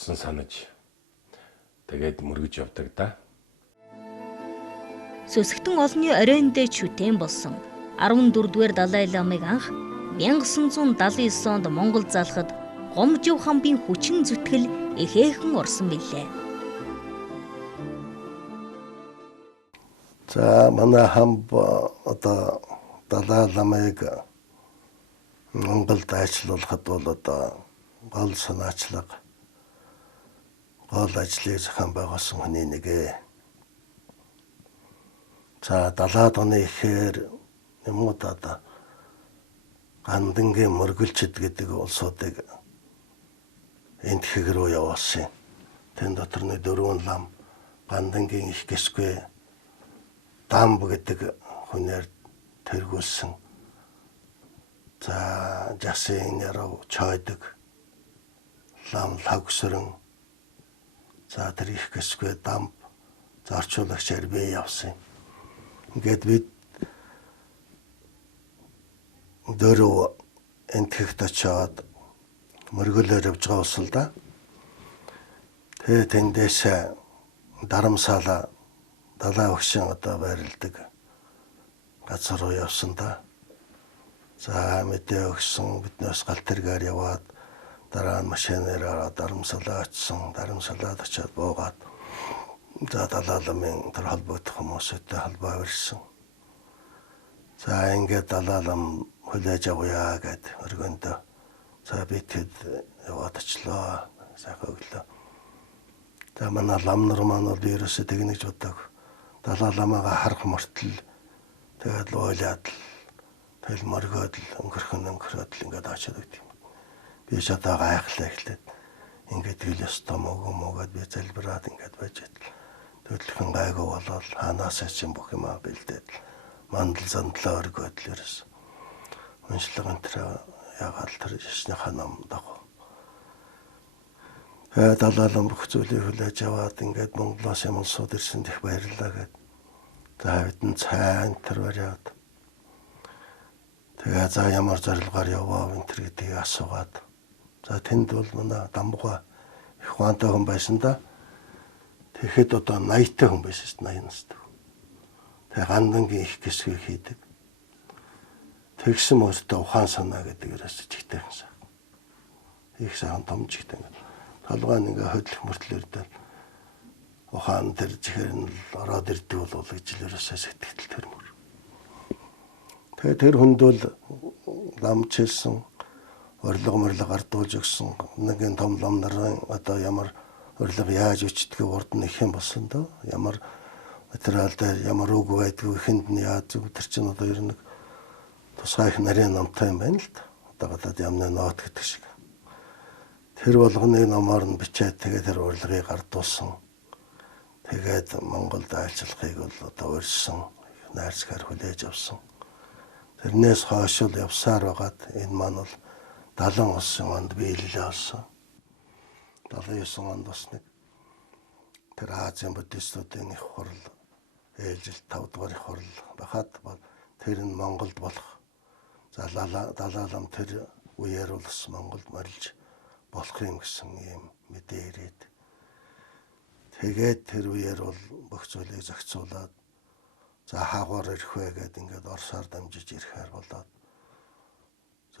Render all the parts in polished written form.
Санаж тэгээд мөргөж явдаг да. Сөсгтэн олонний оройндөө чүтэн болсон 14-р Далай ламыг анх 1979 онд Монгол залхад Гомжив хамбын хүчин зүтгэл эхээхэн орсон билээ. За манай хамб одоо Далай ламыг Монголд ажиллуулахад бол одоо гол санаачлага гол ажлыг зохион байгуулсан хүний нэгэ. За 70-аад оны ихээр Немуудад гандангийн мөргөлчд гэдэг улсуудыг энтхэг рүү явуулсан. Тэн дотор нь 4 лам гандангийн их гисгүй Дамб гэдэг хүнээр тэргүүлсэн. За Жасин яруу чойдог лам лагсрын за тэр их гисгүй Дамб зарчуулагчаар бий явсан. Ингээд бид дөрөв энтхэгт очоод мөргөлөөр явж байгаа усал да. Тэгээ тэндээс Дарамсаала Далай багшийн одоо байрладаг газар руу явсан да. За мэдээ өгсөн биднээс галт тэргээр яваад дараа нь машинаараа Дарамсалаа очсон. Дарамсалаад очоод буугаад за Далай ламын тэр холбогдох хүмүүстэй холбоо барьсан. За ингээд Далай лам хүлээж авъя гэд өргөндөө. За би тэд яваад очлоо. Сайхан өглөө. За манай лам нар маань бол ерөөсөө тэгнэж бодог. Далай ламаа харах мөртөл тэгээд луулаад тэгэл моргоод өнгөрөхөд ингээд очоод өгд юм. Би ч одоо гайхлаа эхлээд ингээд хэлээс том өгөөд би залбираад ингээд байж байтал төдлөхөн гайгүй болол ханаасаа чинь бүх юм бэлдээд мандал зандлаа өргөөд л ерөөс уншлага энэ ягаал тэр ясныхаа ном дагуу. Далай лам бүх зүйлийг хүлээж аваад ингээд Монголоос юм улсууд ирсэн их баярлалаа гэд. За бидэн цайн тэр бариад. Тэгээ за ямар зорилгоор яваа энэ төр гэдгийг асуугаад. За тэнд бол манай Дамбуга их ухаантай хүн байсан да. Тэгэхэд одоо 80-тай хүн байсан шүү дээ 80 настай. Тэгээ гандангийн их гисгүй хийдэг. Тэгсэн мөртөө ухаан санаа гэдэг ерөөсөж ихтэйхэн сайн. Их сайн томж ихтэй. Толгойн ингээ хөдлөх мөртлөөр дээр ухаан тэр чихэр нь ороод ирдэг бол гэж л ерөөсөө сэтгэл төрмөр. Тэгээ тэр хүнд бол ламчилсан орлого ардуулж өгсөн нэгэн том лам нарын одоо ямар орлого яаж өчтдгийг урд нь их юм болсон доо. Ямар материал дээр ямар үг байдгүй ихэнд нь яаж тэр чинь одоо ер нь тусгай их нарийн номтой юм байна л да. Одоо гадаад ямны нот гэдэг шиг. Тэр болгоны номоор нь бичээд тэгээд тэр урлагийг ардуулсан. Тэгээд Монголд айлчлахыг бол одоо урьдсан найрсгаар хүлээж авсан. Тэрнээс хойш л явсаар байгаад энэ маань бол 70 онд биелэлээ олсон. 79 онд бас нэг тэр Азийн буддистуудын их хурал ээлжил 5 дугаар их хурал байхад тэр нь Монголд болох. За Далай лам тэр үеэр бол бас Монголд морилж болох юм гэсэн юм мэдээ ирээд. Тэгээд тэр үеэр бол бүх зүйлийг зохицуулаад за хаагуур ирэх вэ гэд ингээд Оросоор дамжиж ирэхээр болоод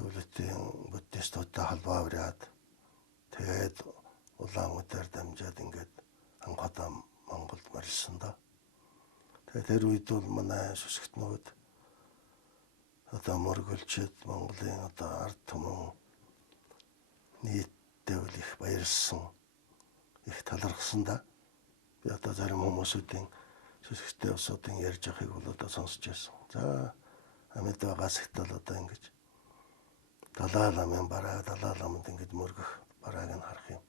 зөвлөлтийн буддистуудтай холбоо бариад тэгээд Улаанбаатар дамжаад ингээд анхудаа Монголд морилсон да. Тэгээд тэр үед бол манай сүсгтнүүд одоо мөргөлчд Монголын одоо ард түмэн нийтдээ их баярлсан их талархсан да. Би одоо зарим хүмүүсүүдийн сүсгтэй усуудын ярьж байгааг бол одоо сонсч байсан. За амьд байгаас ихтэл одоо ингэж Далай ламын бараа Далай ламд ингэж мөргөх барааг нь харах юм.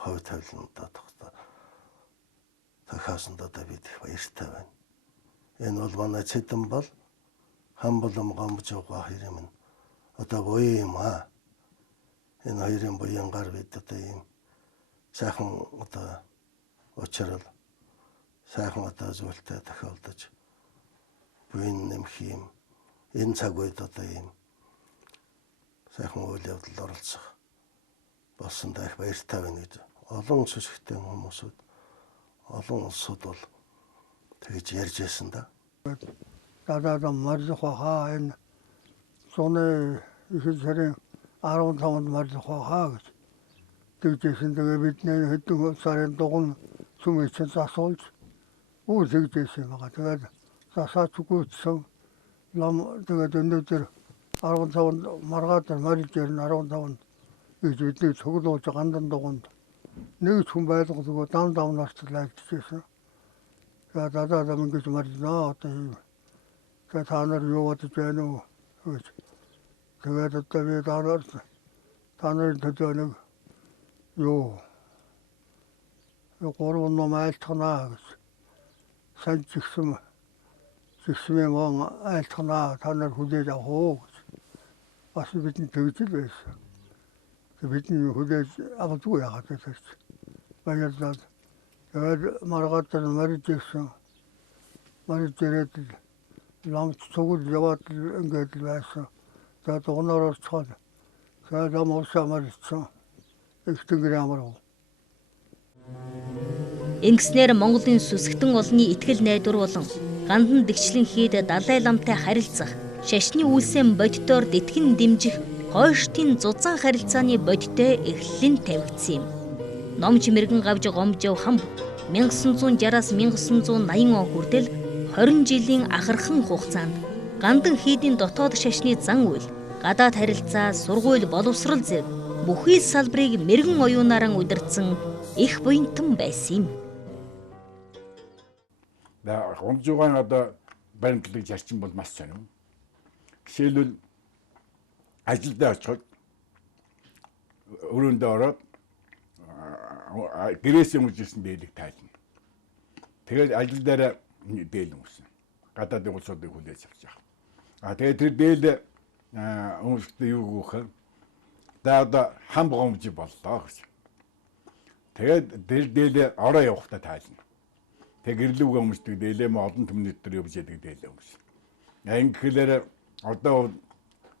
Ховь тавилан одоо тохиосон одоо бид их баяртай байна. Энэ бол манай цэдэн бол хамбалам Гомжив хоёр юм. Одоо буян юм аа. Энэ хоёрын буянгаар бид одоо ийм сайхан одоо учрал сайхан одоо зүйлтэй тохиолдож буян нэмэх юм. Энэ цаг үед одоо ийм сайхан үйл явдалд оролцох болсон даа их баяртай байна гэж олон сүсгтэй хүмүүсүүд олон улсууд бол тэгж ярьж байсан да. Дадаадаа морилох хаа энэ зуны ихэнх сарын 15-нд морилох хаа гэж тэгжсэн. Тэгээ бидний хэдэн сарын дугуй сүмийч засуулж тэгжсэн байгаа. Тэгээд засаач гүйцсэн лам тэгээд өнөөдөр 15-нд маргаад морилж ирнэ 15-нд гэж бидний цуглуулж гандан дугуйнд нэг хүн байлгагүй дам нарчлаа гэжсэн. За дадаадаа ингэж морилнаа одоо юм. Тэгээд та нар юу бодож байна уу гэж. Тэгээд одоо би та нарын төлөө нэг юу гурван ном айлтгана гэж. Сайн жигсмээ мөн айлтгана та нар хүлээж авах уу гэж. Бас бидний төвчл байсан. Бидний хүлээж авахгүй яагаад гэж. Баярлалаа. Тэгээд маргаад морилж ирсэн. Морилж ирээд ламч цугул яваад ингээд байсан. За дугнаар орцгоод. Тэгээд лам уусаа морилсан. Их тэнгэр амрав. Ингэснээр Монголын сүсгтэн олонний итгэл найдвар болон гандан дэгчлэн хийд Далай ламтай харилцах, шашны үйлсэн боддоор тэтгэн дэмжих хойштын зузаан харилцааны бодтой эхлэл нь тавигдсан юм. Ном чимэргэн гавж гомжов хам 1960-аас 1980 он хүртэл 20 жилийн ахархан хугацаанд гандан хийдийн дотоод шашны зан үйл, гадаад харилцаа, сургууль, боловсрал зэрэг бүхий салбарыг мэрэгэн оюунаараа удирдсан их буянтан байсан юм. Гомжуугаан одоо баримтлагч зарчим бол маш сонирм. Жишээлбэл ажилдаа очиход өрөөндөө ороод гэрээс өмжсэн дээлийг тайлна. Тэгээд ажил дээр дээл өмсөн. Гадаадын улсуудыг хүлээж авч байгаа. Тэгээд тэр дээл өмсөлтөө юу гүөх вэ? Одоо хам гомж боллоо гэж. Тэгээд тэр дээлээ ороо явахтаа тайлна. Тэг гэрлүүгээ өмсдөг дээлээ мө олон түмний дээр явж яадаг дээлээ өмс. Ингэхлээр одоо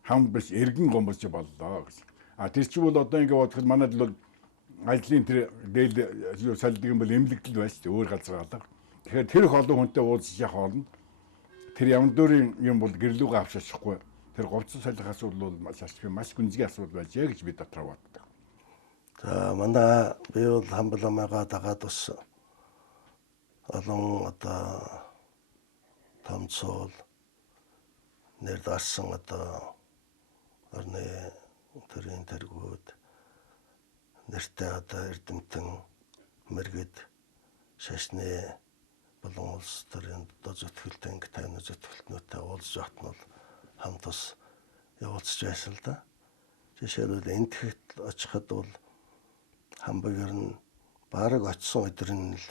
хам биш эргэн гомбож боллоо гэж. Тэр чинь бол одоо ингэ бодоход манайд бол ажлын тэр дээл салддаг юм бол эмнэлэгдэл байна шүү дээ өөр газар гадаг. Тэгэхээр тэр их олон хүнтэй уулзах явах болно. Тэр яван дүүрийн юм бол гэрлүүгээ авч очихгүй. Тэр говцсон салхи асуудал бол маш гүнзгий асуудал байжээ гэж би дотроо боддог. За манай би бол хамбаламайгаа дагаад бас олон одоо томцол нэр дарсан одоо орны төрийн тэргүүд нэртэй одоо эрдэмтэн мэргэд шашны болон улс төрийн одоо зөвтгөлтэн тайны зөвтгөлтнүүтэй уулзж явахт нь бол хамт бас явуулж байсан л да. Жишээлбэл энэ тэгэхэд очиход бол хамбагаар нь бараг очисон өдөр нь л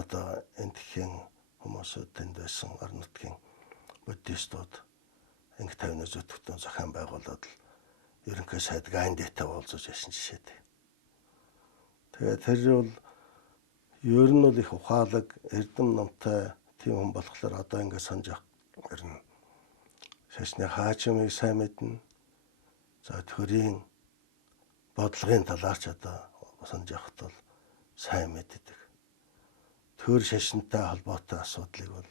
одоо энэ тэхийн хүмүүсүүд тэнд байсан орон нутгийн буддистууд инх тайны зөвтгөлтэн зохион байгуулад л ерөнхий сайд Ганdiтай уулзаж байсан жишээ дээ. Тэгээд тэр бол ер нь бол их ухаалаг эрдэм номтой тийм хүн болохоор одоо ингэ санаж авах гэрнэ. Шашны хаачмыг сайн мэднэ. За төрийн бодлогын талаарч одоо санаж авахд бол сайн мэддэг. Төр шашинтай холбоотой асуудлыг бол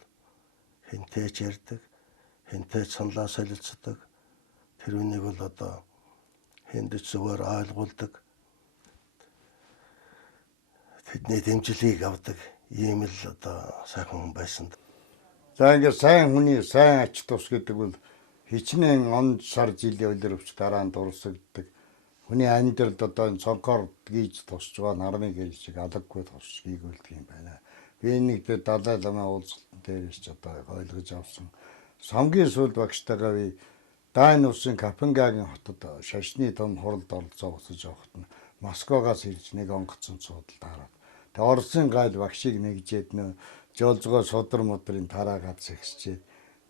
хинтээч ярьдаг, хинтээч саналаа солилцдог. Тэр үнийг бол одоо хиндэж зүгээр ойлгуулдаг. Тэдний дэмжлэгийг авдаг ийм л одоо сайхан хүн байсан. За ингээд сайн хүний сайн ач тус гэдэг бол хичнээн он сар жилийн улирвч дараа нь дурсагддаг. Хүний амьдралд одоо энэ цонхоор гүйж тусч байгаа нарны гэрэл шиг алгаггүй тусч хийгүүлдэг юм байна. Би нэг дээр Далай ламаа уулзалтан дээрээс ч одоо ойлгож авсан. Самгийн сүүлд багштайгаа би Дайн улсын Копенгаген хотод шашны том хуралд оролцоо өсөж явахт нь Москвагаас ирж нэг онгоцон цуудалд хараад. Тэгээ Оросын гайл багшийг нэгжээд нөө жолзгоо судар модрын тараагаад сэгсчээд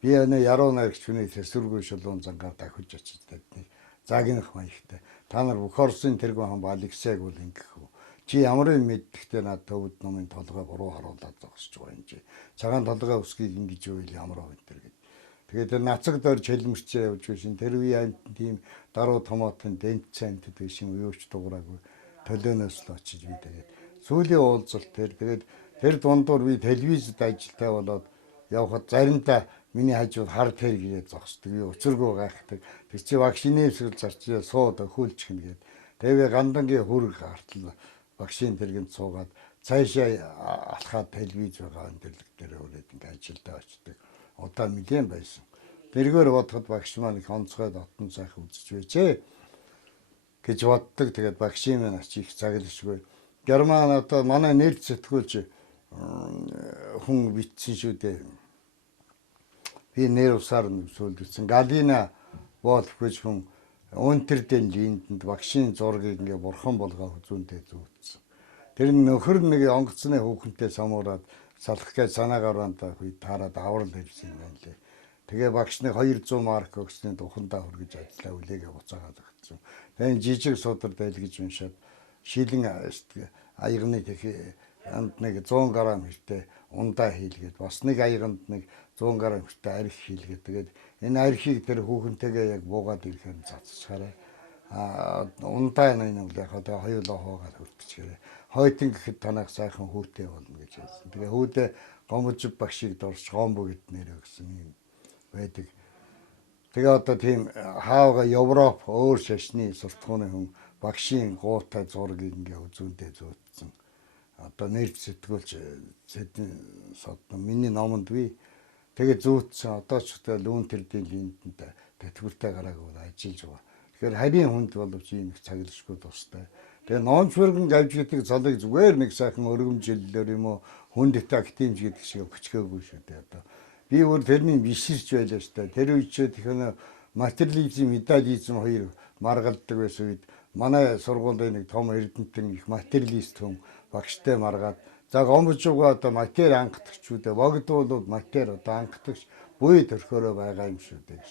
би өнөө яруу найрагч хүний төсвөргүй шулуун зангаар дахиж очиж тэдний загнах маягтай. Та нар бүх Оросын тэргүүн хам Алексейг бол ингэх үү? Чи ямарын мэддэхтэй над төвд номын толгой буруу харуулад зогсож байгаа юм чи. Цагаан толгой өсгийг ингэж үйл ямар вэ тэр гэдэг. Тэгээд тэр нацагд орж хэлмэрчээ явж байсан. Тэр үе амт тийм даруу томоотын дэнт цант гэдэг шин юуч дуураагүй. төлөөнөөс л очиж би тэгээд сүүлийн уулзалт тэгээд тэр дундуур би телевизэд ажилтаа болоод явхад заримдаа миний хажууд хар тэр гээ зогсдог. Би учиргүй гайхдаг. Тэр чи вакцины эсрэг зарчээ сууд өхүүлчих нэгэд. Тэгээ гандангийн хүрэг хартал вакцин тэргэнд суугаад цаашаа алхаад телевиз байгаа өндөрлөг дээр өрөөд ингээ ажилдаа очдог. Одоо нэгэн байсан. Тэргээр бодоход багш маань их онцгой дотн сайхан үзэж байжээ гэж боддог. Тэгээд багш маань их цаглшгүй. Герман одоо манай нэр сэтгүүлч хүн битсэн шүү дээ. Би нэр усаар сүлдсэн. Галина Wolf гэж хүн Унтерден линдэнд вакцины зургийг ингээ бурхан болгоо хүзүүндээ зүүцсэн. Тэр нөхөр нэг онгоцны хүүхэнтэй самуураад салах гэж санаагаар бантаа хүй таарад аврал ирсэн юм байна лээ. Тэгээ багшны 200 марк өгсөний тухандаа хүргэж ажиллаа үлээгээ буцаагаад өгсөн. Тэгээ жижиг судар дэлгэж уншаад шилэн аягны анд нэг 100 г хэртэй ундаа хийлгээд бас нэг аяганд нэг 100 г хэртэй арх хийлгээд тэгээд энэ архийг тэр хүүхэнтэйгээ яг буугаад ирэхээр цацчихаарай. Ундаа нэг яг одоо хоёулаа хоогаад хүртчихээрэй. Хойтон гэхэд танах сайхан хүүтэй болно гэж хэлсэн. Тэгээ хүүдээ гомжив багшийг дурч гомбо гэд нэр өгсөн юм байдаг. Тэгээ одоо тийм хаага Европ өөр шашны суртахууны хүн багшийн гуутай зургийг ингээ үзүүндээ зөөцсөн. Одоо нэр сэтгүүлч содно миний номонд би тэгээ зөөцсөн. Одоо ч одоо Лүнтердийн линдэнд тэтгэвртэй гараагүй ажиллаж байгаа. Тэгэхээр харийн хүнд боловч ийм их цаглшгүй тустай. Тэгээ ноончвэргэн гавж гэдэг цалыг зүгээр нэг сайхан өргөмжлөлөөр юм уу хүнд тактимж гэдэг шиг өчгөөгүй шүү дээ одоо. Би өөр тэрний биширч байлаа шүү дээ. Тэр үед ч тэгэхээр материализм, идеализм хоёр маргалдаг байсан үед манай сургуулийн нэг том эрдэмтэн их материалист хүн багштай маргаад за гомжуугаа одоо матери хангадагчүүдээ богдуулууд матери одоо хангадагч буй төрхөөрөө байгаа юм шүү дээ.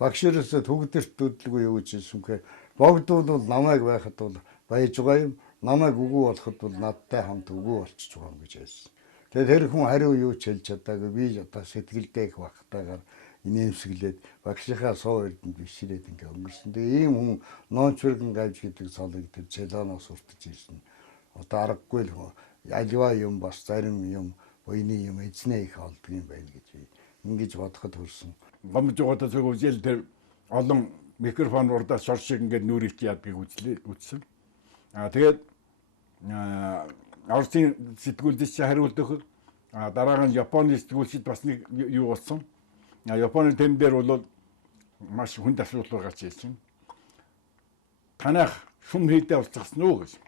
Багшээрээс төгдөрт төдлгүй юу гэж хэлсэнхээр богдуулууд намайг байхад бол байж байгаа юм. Намайг үгүй болоход бол надтай хамт үгүй болчихж байгаа юм гэж хэлсэн. Тэгээд тэр хүн хариу юу ч хэлж чадаагүй. Би одоо сэтгэлдээ их багтаагаар инээмсэглээд багшийнхаа суу эрдэнд биширээд ингээ өнгөрсөн. Тэгээ ийм хүн ноончвэргэн гавж гэдэг цолыг тэр Челоноос уртж ирсэн. Одоо аргагүй л аливаа юм бас зарим юм буйны юм эзнээ их олдг юм байна гэж би ингэж бодоход хүрсэн. Гомжоогоо зөв үзэл тэр олон микрофон урдаа шор шиг ингээд нүрийч ядгийг үзсэн. Тэгээд Орсын сэтгүүлч хариулт өгөх дараа нь Японы сэтгүүлчд бас нэг юу болсон. Японы тэн дээр бол маш хүнд асуудал гарч ирсэн. Танах шум хийдэ уулзсан уу гэж.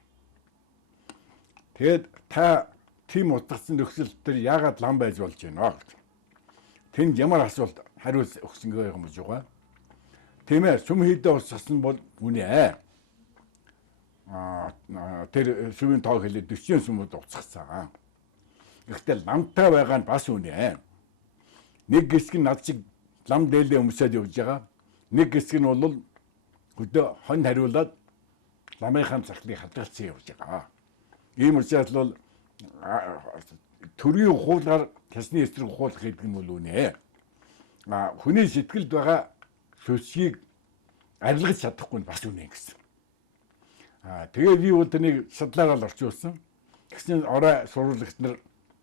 Тэгээд та тийм утгасан нөхцөл төр яагаад лам байж болж байна гэж. Тэнд ямар асуулт хариулт өгсөнгөө юм гэж байгаа. Тийм ээ, шум хийдэ уулзсан бол үнэ. Тэр шүмийн тоог хэлээд 40 сүмүүд уцгацсан. Гэхдээ ламтай байгаа нь бас үнэ. Нэг хэсэг нь над шиг лам дээлээ өмсөд явж байгаа. Нэг хэсэг нь бол хөдөө хонь хариулаад ламынхаа цаглыг хадгалсан явж байгаа. Ийм учраас бол төрийн хуулиар хясны эсрэг хуулах гэдэг нь бол үнэ. Хүний сэтгэлд байгаа шүсгийг арилгаж чадахгүй нь бас үнэ гэсэн. Тэгээ би бол тэнийг шатлаараа орчуулсан. Тэгсэн орой сурвалжлагч нар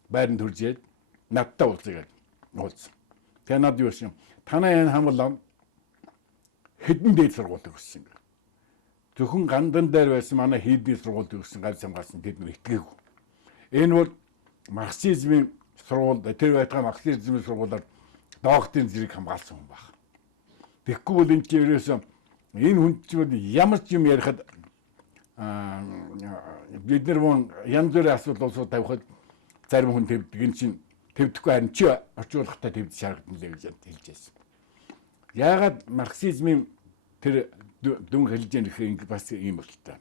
байранд төржээд надтай уулзъя гэж уулзсан. Тэгээ над юу юм? Танай энэ хамлам хэдэн дээд сургууль өгсөн юм. Зөвхөн гандан дээр байсан манай хийдний сургууль өгсөн галс хамгаалсан тэд нар итгээгүй. Энэ бол марксизмын сургууль тэр байтугай марксизмын сургуулиар доогтын зэрэг хамгаалсан хүн баг. Тэгэхгүй бол энэ чинь ерөөсөө энэ хүн чинь ямар ч юм ярихад бид нар мөн янз бүрийн асуудал тавихад зарим хүн тавьдаг. Энэ чинь тавьдаггүй харин чи орчуулгатай тавьж шаардсан лээ гэж хэлж байсан. Яагаад марксизмын тэр дүн хэлж яах бас ийм болтой.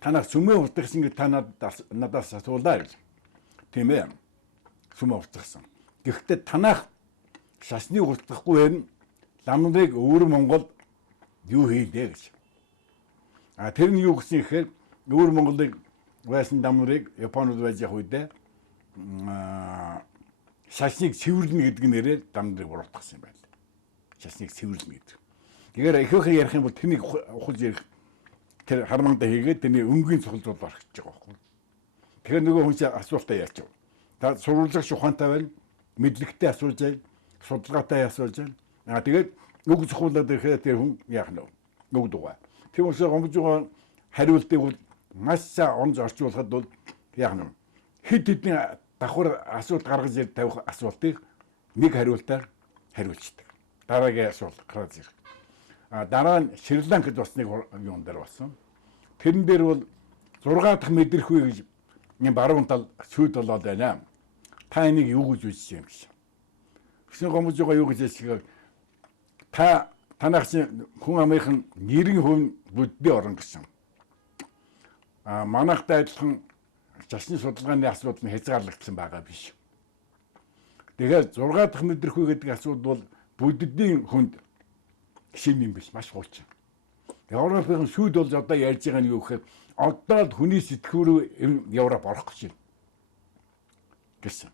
Танаас сүмээ утгасан гэж та надаас асуулаа гэж. Тийм ээ. Сүмээ утгасан. Гэхдээ танаас шашны утгахгүй байна. Ламныг өвөр Монгол юу хийлээ гэж. Тэр нь юу гэсэн ихээр өвөр Монголыг байсан ламныг Японууд байж явах үедээ шашныг цэвэрлэнэ гэдэг нэрээр ламныг буруутгасан юм байна. Шашныг цэвэрлэнэ гэдэг. Тэгэхээр ихэнх ярих юм бол тэнийг ухаж ярих тэр хармангада хийгээд тэрний өнгийн цуглуул орхиж байгаа байхгүй. Тэгэхээр нөгөө хүн чинь асуултаа яач вэ? Та сурвалжлагч ухаантай байна, мэдлэгтэй асууж байна, судалгаатай асууж байна. Тэгээд үг зөвхүүлээд ирэхэд тэр хүн яах нь үг дугаа. Тийм учраас гомжгоо хариултыг бол маш сайн онж орчуулахад бол яах нь хэд хэдэн давхар асуулт гаргаж ир тавих асуултыг нэг хариултаар хариулцдаг. Дараагийн асуулт гараад ирэх. Дараа нь Шри-Ланкад бас нэг юм дээр болсон. Тэрэн дээр бол 6 дахь мэдрэхүй гэж юм баруун тал шүүд болоод байна. Та энийг юу гэж үзэж юм гэж. Гэсэн гомжгоо юу гэж хэлсэхээр танах чинь хүн амынхан 90% бүдний орон гэсэн. Манайхтай адилхан шашны судалгааны асуудал нь хязгаарлагдсан байгаа биш. Тэгэхээр 6 дахь мэдрэхүй гэдэг асуудал бол бүдний хүнд шин юм биш, маш хуучин. Европын шүүд болж одоо ярьж байгаа нь юу гэхээр одоо л хүний сэтгүүрөө Европ орох гэж байна. Гэсэн.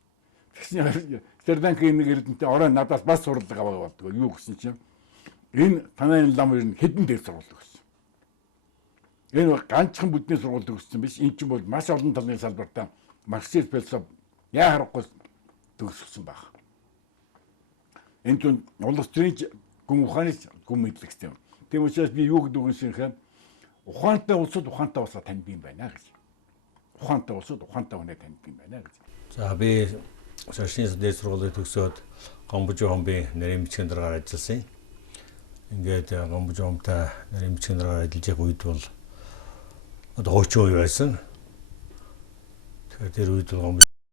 Тэгсэн Шри-Ланкийн нэг эрдэнэтэй орой надаас бас сурлага аваад болдгоо. Юу гэсэн чинь энэ танай лам ер нь хэдэн дээр сургууль гэсэн. Энэ ганцхан бүдний сургууль төгссөн биш. Энэ чинь бол маш олон талын салбартаа марксист философи яа харахгүй төгссөн баг. Энэ чинь улс төрийн гүн ухааны гүн мэдлэгтэй. Тийм учраас би юу гэдэг юм шиг ухаантай улсууд ухаантай улсаа таних юм байна гэж. Ухаантай улсууд ухаантай хүнээ таних юм байна гэж. За би шашны дэд сургуулийг төгсөөд Гомбожомби нарийн бичгийн дараагаар ажилласан. Ингээд Гомбожомтай нарийн бичгийн дараагаар ажиллаж байгаа үед бол одоо 30% байсан. Тэгэхээр тэр үед бол